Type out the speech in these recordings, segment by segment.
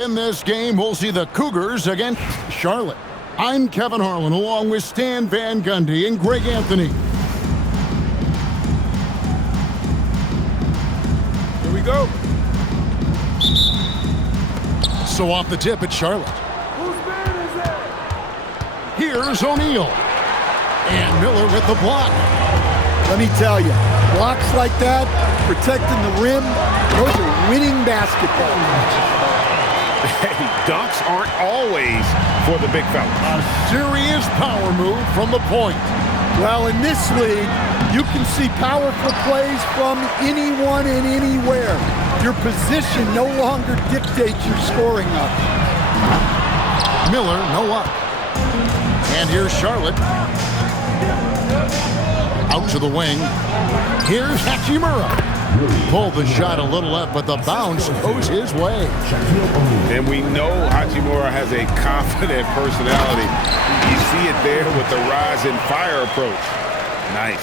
In this game, we'll see the Cougars against Charlotte. I'm Kevin Harlan, along with Stan Van Gundy and Greg Anthony. Here we go. So off the tip, it's Charlotte. Whose man is that? Here's O'Neal. And Miller with the block. Let me tell you, blocks like that, protecting the rim, those are winning basketball. Hey, dunks aren't always for the big fella. A serious power move from the point. Well, in this league, you can see powerful plays from anyone and anywhere. Your position no longer dictates your scoring up. Miller, no up. And here's Charlotte. Out to the wing. Here's Hachimura. Pulled the shot a little left, but the bounce goes his way. And we know Hachimura has a confident personality. You see it there with the rise and fire approach. Nice.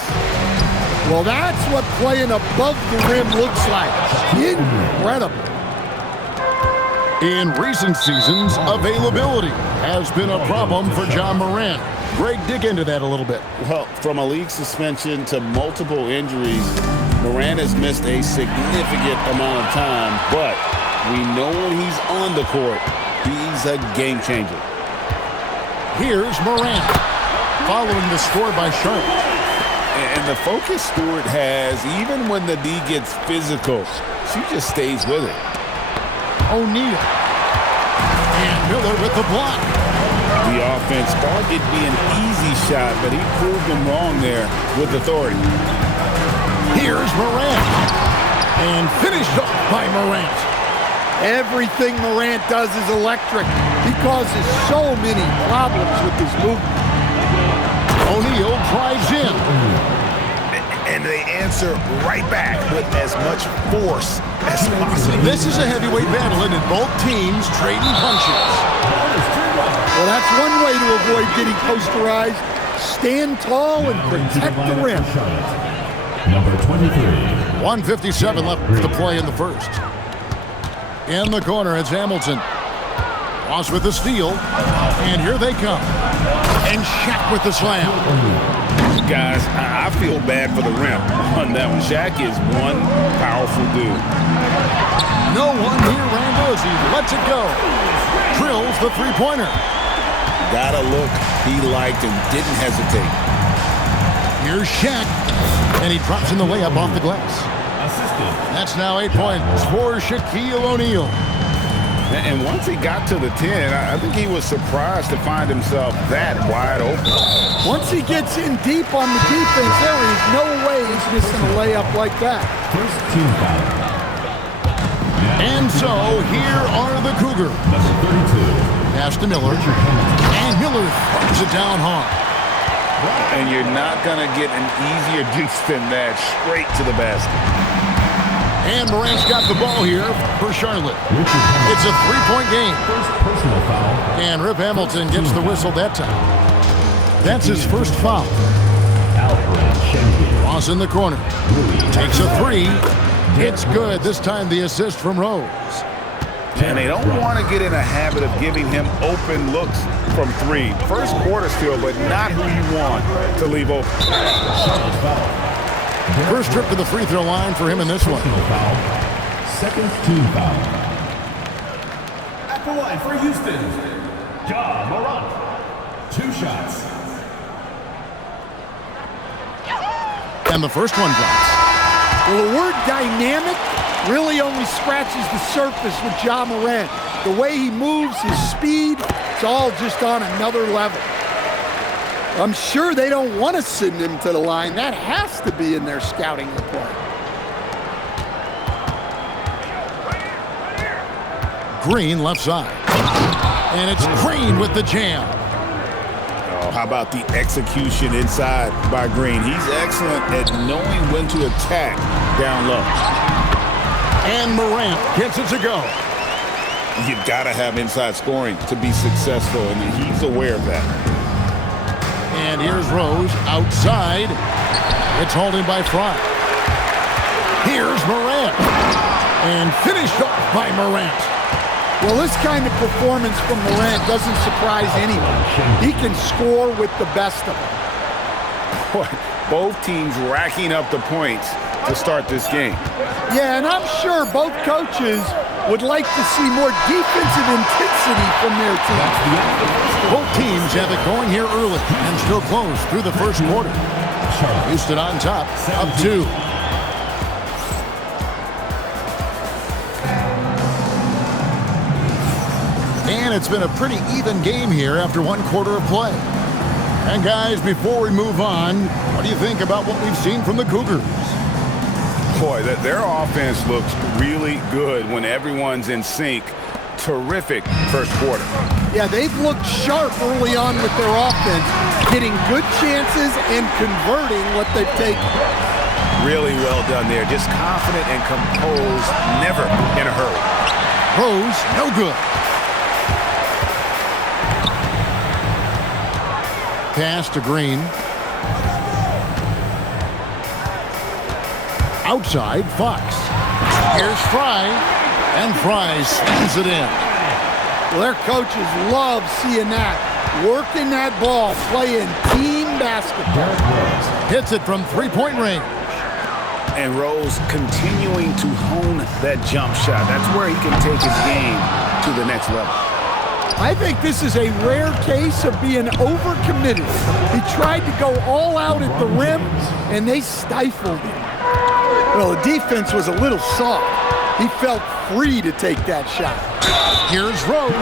Well, that's what playing above the rim looks like. Incredible. In recent seasons, availability has been a problem for Ja Morant. Greg, dig into that a little bit. Well, from a league suspension to multiple injuries, Morant has missed a significant amount of time, but we know when he's on the court, he's a game changer. Here's Morant, following the score by Charlotte. And the focus Stewart has, even when the D gets physical, she just stays with it. O'Neal. And Miller with the block. The offense thought it'd be an easy shot, but he proved them wrong there with authority. Here's Morant. And finished off by Morant. Everything Morant does is electric. He causes so many problems with his movement. O'Neal drives in. And they answer right back with as much force as possible. This is a heavyweight battle, and both teams trading punches. Well, that's one way to avoid getting posterized. Stand tall and protect the rim. Number 23. 1:57 left to play in the first. In the corner, it's Hamilton. Ross with the steal. And here they come. And Shaq with the slam. Guys, I feel bad for the rim on that one. Shaq is one powerful dude. No one near Randall as he lets it go. Drills the three-pointer. Got a look he liked and didn't hesitate. Here's Shaq. And he drops in the layup off the glass. That's now 8 points for Shaquille O'Neal. And once he got to the 10, I think he was surprised to find himself that wide open. Once he gets in deep on the defense, there is no way he's missing a layup like that. First team foul. And so, here are the Cougars. Number 32. Pass to Miller. And Miller throws it down hard. And you're not going to get an easier deuce than that, straight to the basket. And Morant's got the ball here for Charlotte. It's a three-point game. First personal foul. And Rip Hamilton gets the whistle that time. That's his first foul. Alfred Schengen. Ross in the corner. Takes a three. It's good. This time the assist from Rose. And they don't want to get in a habit of giving him open looks from three. First quarter still, but not who you want to leave open. First trip to the free throw line for him in this one. Foul. Second team foul. At the line for Houston, Ja Morant. 2 shots. And the first one drops. Well, the word dynamic really only scratches the surface with Ja Morant. The way he moves, his speed, it's all just on another level. I'm sure they don't want to send him to the line. That has to be in their scouting report. Green left side. And it's Green with the jam. Oh, how about the execution inside by Green? He's excellent at knowing when to attack down low. And Morant gets it to go. You've got to have inside scoring to be successful, and he's aware of that. And here's Rose outside. It's holding by Fry. Here's Morant. And finished off by Morant. Well, this kind of performance from Morant doesn't surprise anyone. He can score with the best of them. Both teams racking up the points to start this game. Yeah, and I'm sure both coaches would like to see more defensive intensity from their team. Both teams have it going here early and still close through the first quarter. Houston on top, up 2. And it's been a pretty even game here after 1 quarter of play. And guys, before we move on, what do you think about what we've seen from the Cougars? Boy, their offense looks really good when everyone's in sync. Terrific first quarter. Yeah, they've looked sharp early on with their offense, getting good chances and converting what they've taken. Really well done there. Just confident and composed, never in a hurry. Rose, no good. Pass to Green. Outside, Fox. Here's Fry, and Fry slams it in. Well, their coaches love seeing that. Working that ball, playing team basketball. Hits it from three-point range. And Rose continuing to hone that jump shot. That's where he can take his game to the next level. I think this is a rare case of being overcommitted. He tried to go all out at the rim, and they stifled him. Well, the defense was a little soft. He felt free to take that shot. Here's Rose,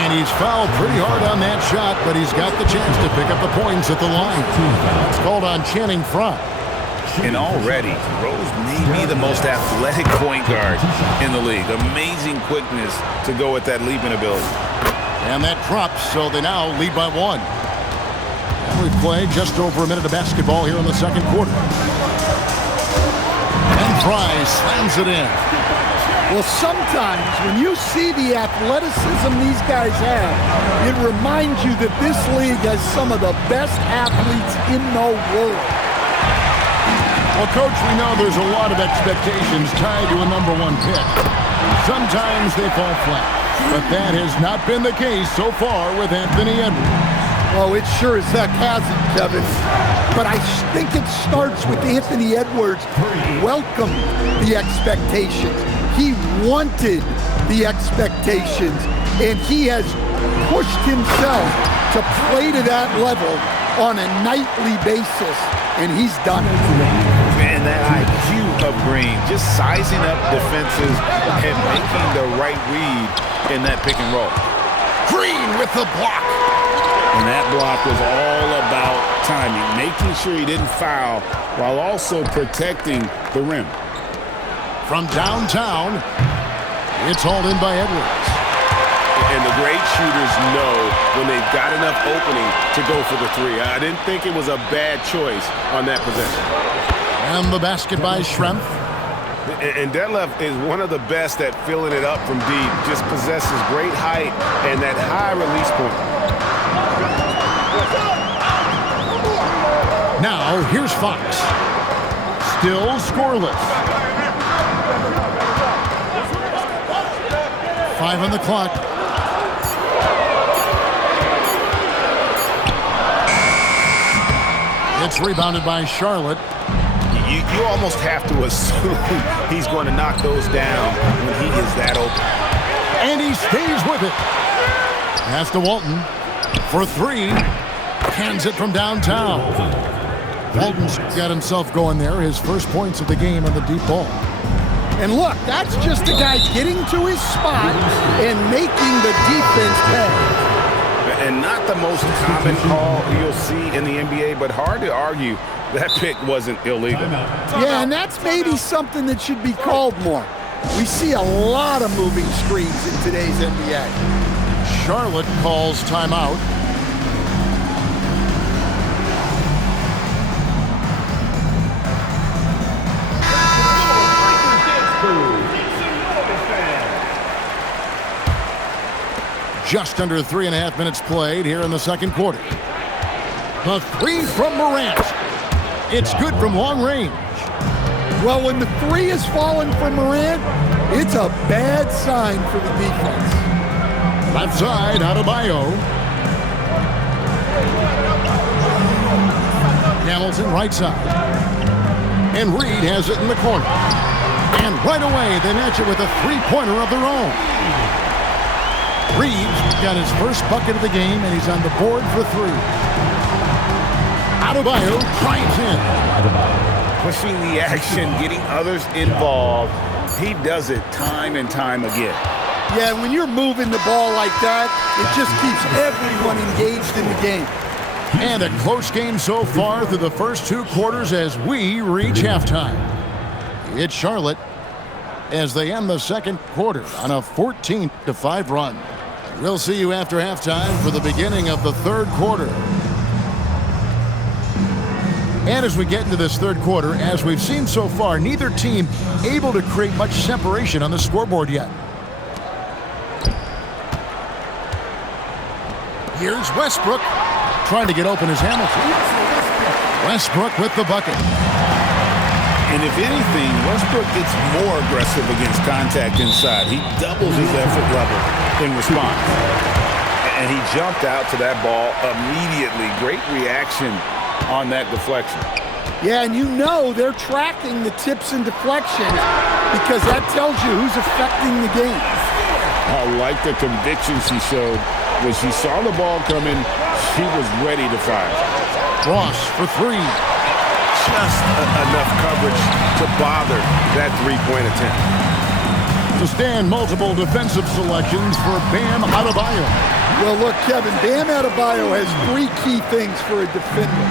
and he's fouled pretty hard on that shot, but he's got the chance to pick up the points at the line. It's called on Channing Frye. And already, Rose may be the most athletic point guard in the league. Amazing quickness to go with that leaping ability. And that drops, so they now lead by 1. And we've played just over a minute of basketball here in the second quarter. And Frye slams it in. Well, sometimes when you see the athleticism these guys have, it reminds you that this league has some of the best athletes in the world. Well, Coach, we know there's a lot of expectations tied to a #1 pick. Sometimes they fall flat, but that has not been the case so far with Anthony Edwards. Oh, it sure as heck hasn't, Kevin. But I think it starts with Anthony Edwards welcomed the expectations. He wanted the expectations, and he has pushed himself to play to that level on a nightly basis, and he's done it. And that IQ of Green, just sizing up defenses and making the right read in that pick and roll. Green with the block. And that block was all about timing, making sure he didn't foul while also protecting the rim. From downtown, it's hauled in by Edwards. And the great shooters know when they've got enough opening to go for the 3. I didn't think it was a bad choice on that possession. And the basket by Schrempf. And Detlef is one of the best at filling it up from deep. Just possesses great height and that high release point. Now, here's Fox. Still scoreless. 5 on the clock. It's rebounded by Charlotte. You almost have to assume he's going to knock those down when he is that open. And he stays with it. Pass to Walton for 3. Hands it from downtown. Walton's got himself going there. His first points of the game on the deep ball. And look, that's just a guy getting to his spot and making the defense pay. And not the most common call you'll see in the NBA, but hard to argue that pick wasn't illegal. Yeah, and that's maybe something that should be called more. We see a lot of moving screens in today's NBA. Charlotte calls timeout. Just under 3.5 minutes played here in the second quarter. The 3 from Morant. It's good from long range. Well, when the 3 is falling from Morant, It's a bad sign for the defense. Left side, Adebayo. Hamilton right side. And Reed has it in the corner. And right away, they match it with a three-pointer of their own. Reeves got his first bucket of the game, and he's on the board for three. Adebayo drives in. Pushing the action, getting others involved. He does it time and time again. Yeah, when you're moving the ball like that, it just keeps everyone engaged in the game. And a close game so far through the first two quarters as we reach halftime. It's Charlotte as they end the second quarter on a 14-5 run. We'll see you after halftime for the beginning of the third quarter. And as we get into this third quarter, as we've seen so far, neither team able to create much separation on the scoreboard yet. Here's Westbrook trying to get open as Hamilton. Westbrook with the bucket. And if anything, Westbrook gets more aggressive against contact inside. He doubles his effort level in response. And he jumped out to that ball immediately. Great reaction on that deflection. Yeah, and you know they're tracking the tips and deflections because that tells you who's affecting the game. I like the conviction she showed. When she saw the ball coming, she was ready to fire. Ross for three. Just enough coverage to bother that three-point attempt. To stand multiple defensive selections for Bam Adebayo. Well, look, Kevin, Bam Adebayo has three key things for a defender,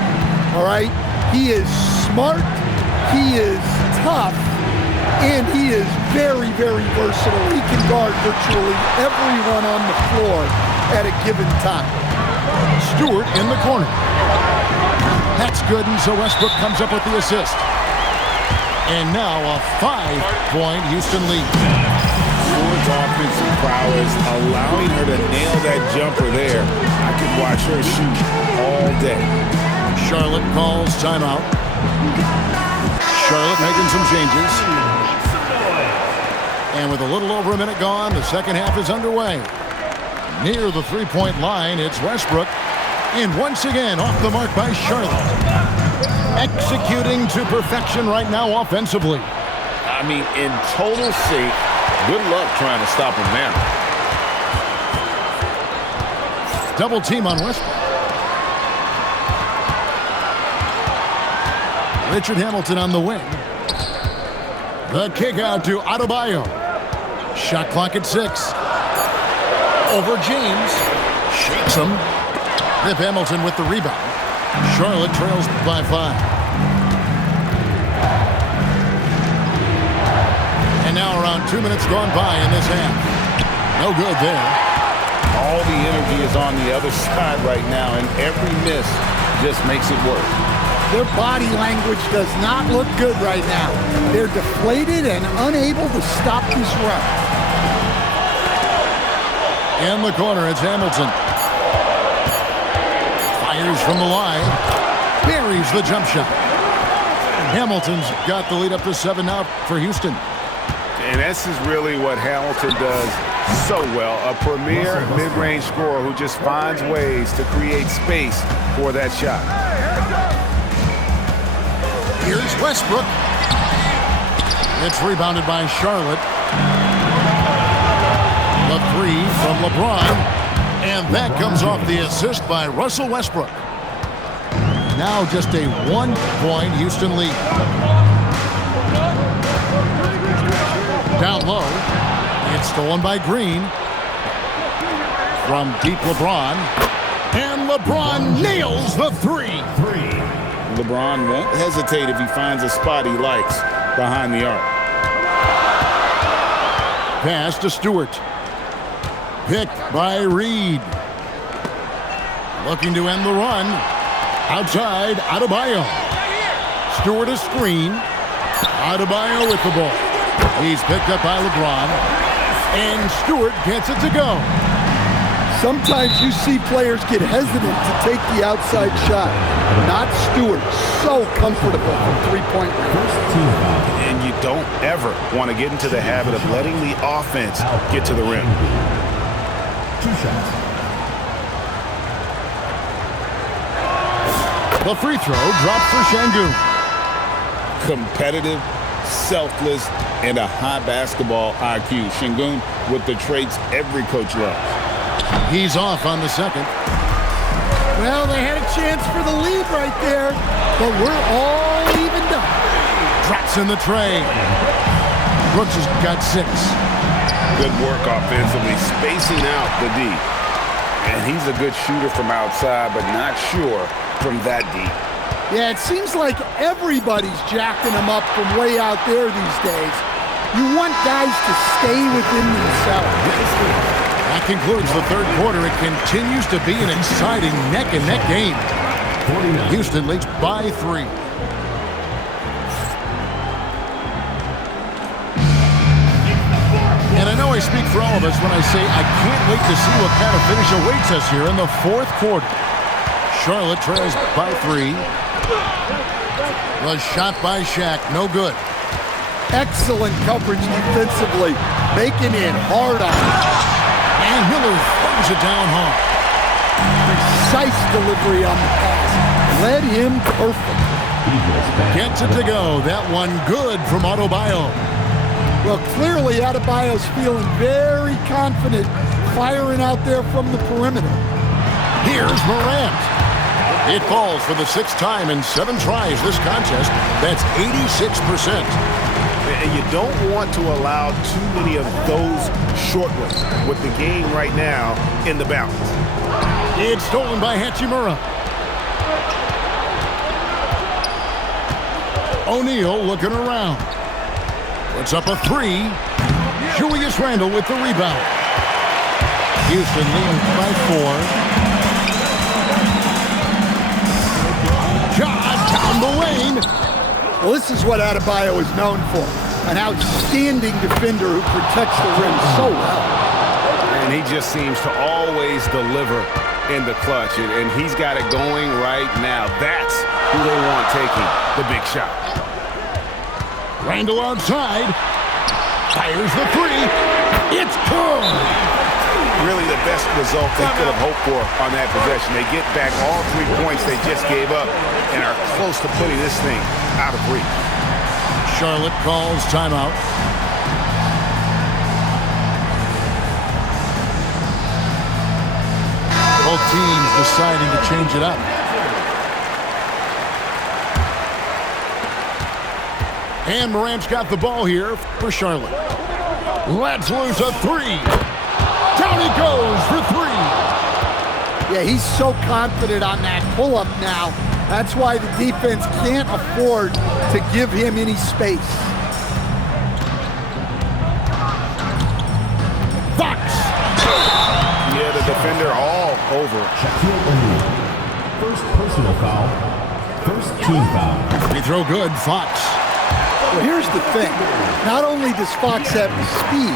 all right? He is smart, he is tough, and he is very, very versatile. He can guard virtually everyone on the floor at a given time. Stewart in the corner. That's good, and so Westbrook comes up with the assist. And now a 5-point Houston lead. Stewart's offensive prowess, allowing her to nail that jumper there. I could watch her shoot all day. Charlotte calls timeout. Charlotte making some changes. And with a little over a minute gone, the second half is underway. Near the three-point line, it's Westbrook. And once again, off the mark by Charlotte. Executing to perfection right now offensively. I mean, in total sync. Good luck trying to stop him now. Double team on Westbrook. Richard Hamilton on the wing. The kick out to Adebayo. Shot clock at 6. Over James. Shakes him. Rip Hamilton with the rebound. Charlotte trails by 5. And now around 2 minutes gone by in this half. No good there. All the energy is on the other side right now, and every miss just makes it work. Their body language does not look good right now. They're deflated and unable to stop this run. In the corner, it's Hamilton. Fires from the line. Buries the jump shot. Hamilton's got the lead up to 7 now for Houston. And this is really what Hamilton does so well. A premier mid-range scorer who just finds ways to create space for that shot. Here's Westbrook. It's rebounded by Charlotte. The three from LeBron. And that comes off the assist by Russell Westbrook. Now just a 1-point Houston lead. Down low. It's stolen by Green. From deep LeBron. And LeBron nails the three. LeBron won't hesitate if he finds a spot he likes behind the arc. Pass to Stewart. Picked by Reed. Looking to end the run. Outside, Adebayo. Stewart a screen. Adebayo with the ball. He's picked up by LeBron. And Stewart gets it to go. Sometimes you see players get hesitant to take the outside shot. Not Stewart. So comfortable from three-point range. And you don't ever want to get into the habit of letting the offense get to the rim. 2 shots. The free throw dropped for Şengün. Competitive, selfless, and a high basketball IQ. Şengün with the traits every coach loves. He's off on the second. Well, they had a chance for the lead right there, but we're all evened up. Drops in the tray. Brooks has got 6. Good work offensively, spacing out the D. And he's a good shooter from outside, but not sure from that deep. Yeah, it seems like everybody's jacking him up from way out there these days. You want guys to stay within themselves. That concludes the third quarter. It continues to be an exciting neck-and-neck game. Houston leads by 3. And I know I speak for all of us when I say I can't wait to see what kind of finish awaits us here in the fourth quarter. Charlotte trails by 3. The shot by Shaq, no good. Excellent coverage defensively, making it hard on him. And Miller throws it down hard. Precise delivery on the pass. Led him perfect. Gets it to go. That one good from Adebayo. Well, clearly Adebayo's feeling very confident firing out there from the perimeter. Here's Morant. It falls for the 6th time in 7 tries this contest. That's 86%. And you don't want to allow too many of those short ones with the game right now in the balance. It's stolen by Hachimura. O'Neal looking around. Puts up a 3. Julius Randle with the rebound. Houston leading by 4. Ja down the lane. Well, this is what Adebayo is known for. An outstanding defender who protects the rim so well. And he just seems to always deliver in the clutch. And he's got it going right now. That's who they want taking the big shot. Randle outside. Fires the 3. It's good. Really the best result they could have hoped for on that possession. They get back all 3 points they just gave up and are close to putting this thing out of reach. Charlotte calls timeout. Both teams deciding to change it up. And Morant's got the ball here for Charlotte. Let's lose a 3. Down he goes for 3. Yeah, he's so confident on that pull-up now. That's why the defense can't afford to give him any space. Fox. Yeah, the defender all over. Shaquille O'Neal. First personal foul. First team foul. Free throw good, Fox. Well, here's the thing. Not only does Fox have the speed,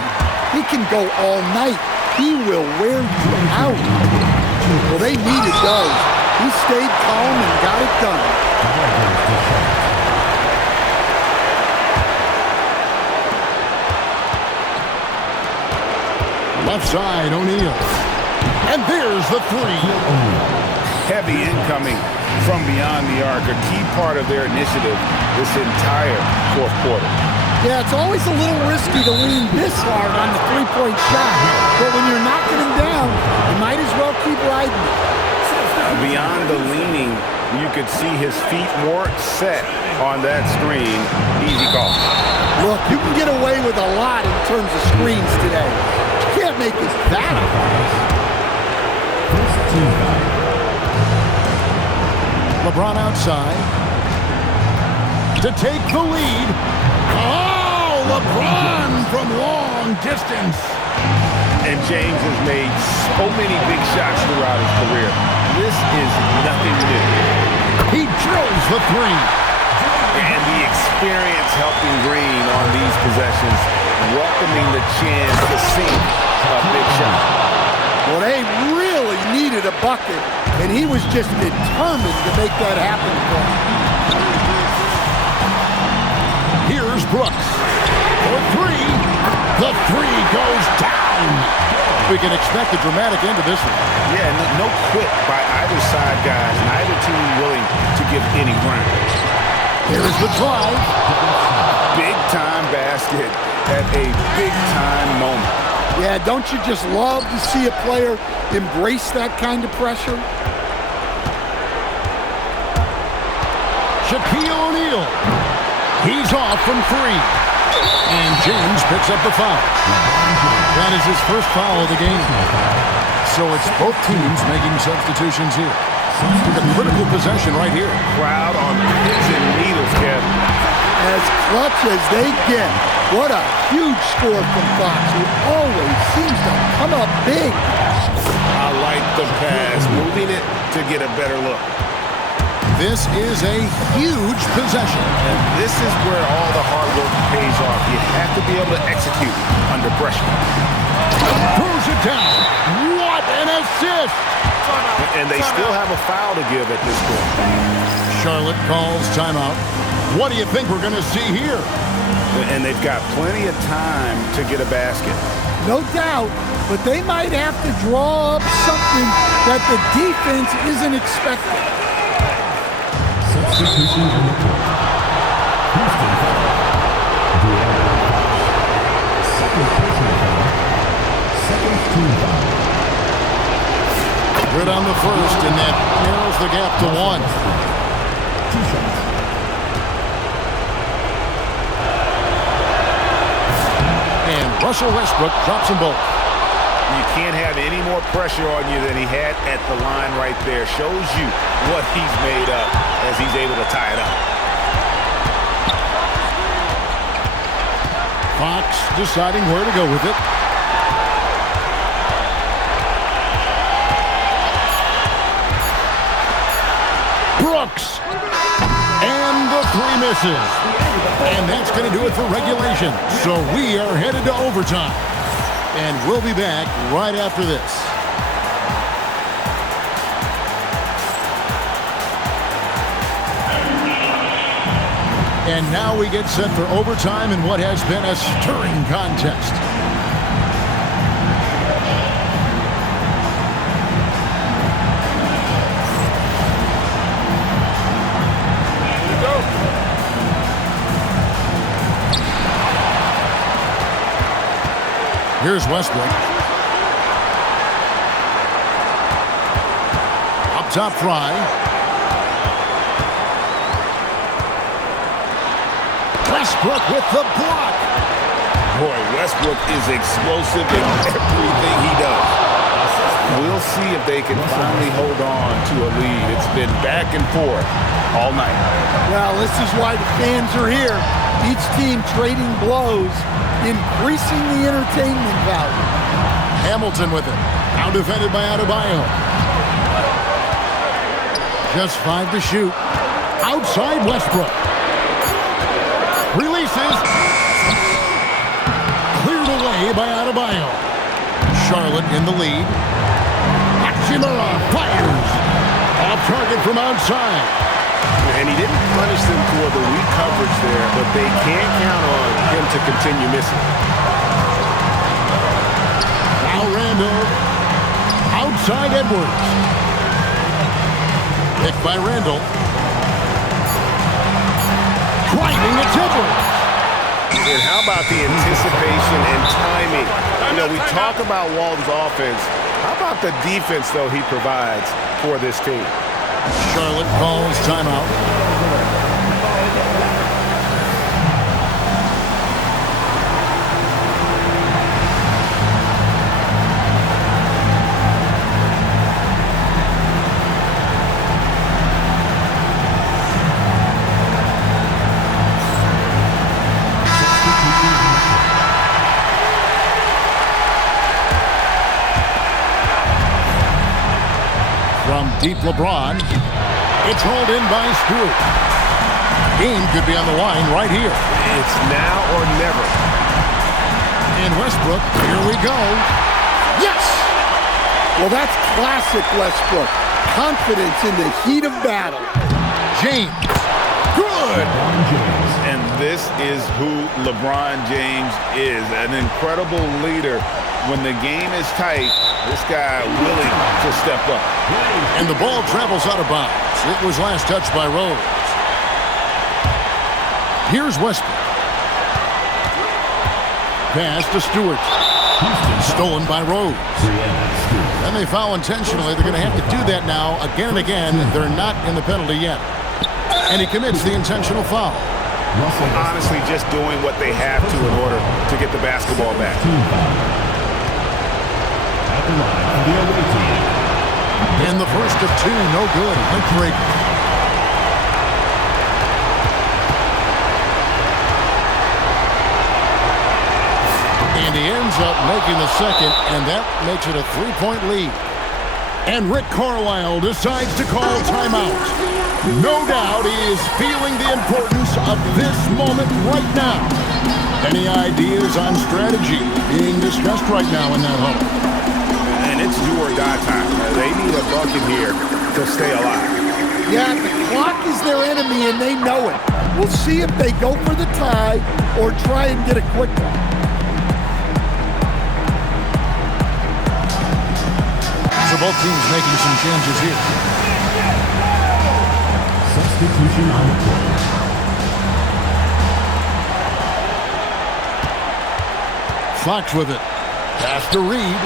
he can go all night. He will wear you out. Well, they needed those. He stayed calm and got it done. Left side, O'Neal. And there's the 3. Heavy incoming from beyond the arc, a key part of their initiative this entire fourth quarter. Yeah, it's always a little risky to lean this hard on the three-point shot. But when you're knocking him down, you might as well keep riding it. Beyond the leaning, you could see his feet more set on that screen. Easy call. Look, you can get away with a lot in terms of screens today. You can't make it that obvious. First team foul. LeBron outside to take the lead. Oh, LeBron from long distance. And James has made so many big shots throughout his career. This is nothing new. He drills the 3. And the experience helping Green on these possessions, welcoming the chance to sink a big shot. Well, they really bucket, and he was just determined to make that happen for him. Here's Brooks for three. The three goes down. We can expect a dramatic end to this one. Yeah, no quit by either side, guys. Neither team willing to give any ground. Here's the drive. Big-time basket at a big-time moment. Yeah, don't you just love to see a player embrace that kind of pressure? Shaquille O'Neal. He's off from three. And James picks up the foul. That is his first foul of the game. So it's both teams making substitutions here. A critical possession right here. Crowd on pins and needles, Kevin. As clutch as they get. What a huge score from Fox, who always seems to come up big. I like the pass, moving it to get a better look. This is a huge possession. And this is where all the hard work pays off. You have to be able to execute under pressure. Throws it down. What an assist! And they still have a foul to give at this point. Charlotte calls timeout. What do you think we're going to see here? And they've got plenty of time to get a basket. No doubt, but they might have to draw up something that the defense isn't expecting. Substitution on the court. Houston foul. Second personal foul. Second team foul. Good on the first, and that narrows the gap to one. 2 shots. And Russell Westbrook drops them both. You can't have any more pressure on you than he had at the line right there. Shows you what he's made up as he's able to tie it up. Fox deciding where to go with it. Brooks. And the three misses. And that's going to do it for regulation. So we are headed to overtime. And we'll be back right after this. And now we get set for overtime in what has been a stirring contest. Here's Westbrook. Up top Fry. Westbrook with the block. Boy, Westbrook is explosive in everything he does. We'll see if they can finally hold on to a lead. It's been back and forth all night. Well, this is why the fans are here. Each team trading blows, increasing the entertainment value. Hamilton with it. Now defended by Adebayo. Just 5 to shoot. Outside Westbrook. Releases. Cleared away by Adebayo. Charlotte in the lead. Hachimura fires. Off target from outside. And he didn't punish them for the weak coverage there, but they can't count on him to continue missing. Now Randall. Outside Edwards. Picked by Randall. Driving at Edwards. And how about the anticipation and timing? You know, we talk about Walton's offense. How about the defense, though, he provides for this team? Charlotte calls timeout. From deep LeBron, it's hauled in by Stewart. Game could be on the line right here. It's now or never. And Westbrook, here we go. Yes! Well, that's classic Westbrook. Confidence in the heat of battle. James. Good. And this is who LeBron James is, an incredible leader. When the game is tight, this guy willing to step up. And the ball travels out of bounds. It was last touched by Rose. Here's Westbrook. Pass to Stewart. Stolen by Rose. And they foul intentionally. They're going to have to do that now again and again. They're not in the penalty yet. And he commits the intentional foul. Honestly, just doing what they have to in order to get the basketball back. And the first of two, no good. Link breaker. And he ends up making the second, and that makes it a three-point lead. And Rick Carlisle decides to call timeout. No doubt he is feeling the importance of this moment right now. Any ideas on strategy being discussed right now in that huddle? And it's do or die time. They need a bucket here to stay alive. Yeah, the clock is their enemy, and they know it. We'll see if they go for the tie or try and get a quick one. So both teams making some changes here. Substitution on the court. Fox with it. Pass to Reed.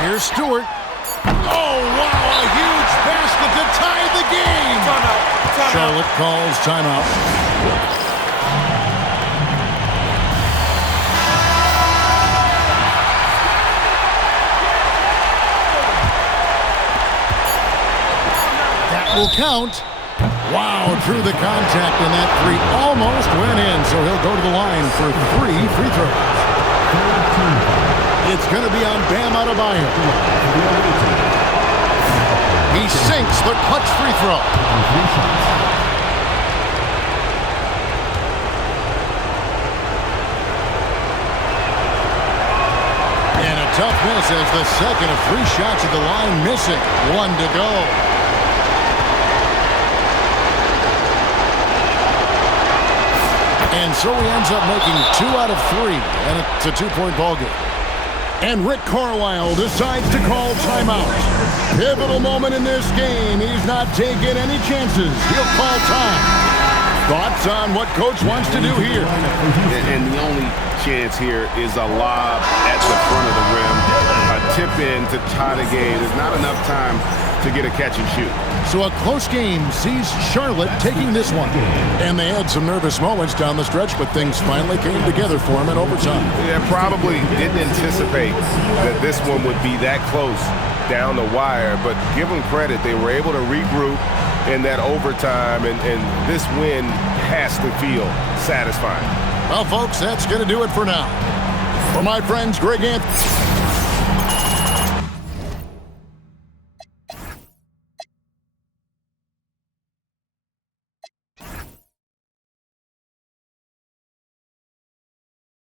Here's Stewart. Oh, wow, a huge basket to tie the game. Timeout. Charlotte calls timeout. That will count. Wow, drew the contact, and that three almost went in, so he'll go to the line for 3 free throws. It's going to be on Bam Adebayo. He sinks the clutch free throw. And a tough miss as the second of 3 shots at the line missing. 1 to go. And so he ends up making 2 out of 3, and it's a 2-point ball game. And Rick Carlisle decides to call timeout. Pivotal moment in this game. He's not taking any chances. He'll call time. Thoughts on what Coach wants to do here? And the only chance here is a lob at the front of the rim. A tip-in to tie the game. There's not enough time to get a catch and shoot. So a close game sees Charlotte taking this one. And they had some nervous moments down the stretch, but things finally came together for them in overtime. Yeah, probably didn't anticipate that this one would be that close down the wire, but give them credit. They were able to regroup in that overtime, and this win has to feel satisfying. Well, folks, that's going to do it for now. For my friends, Greg Anthony.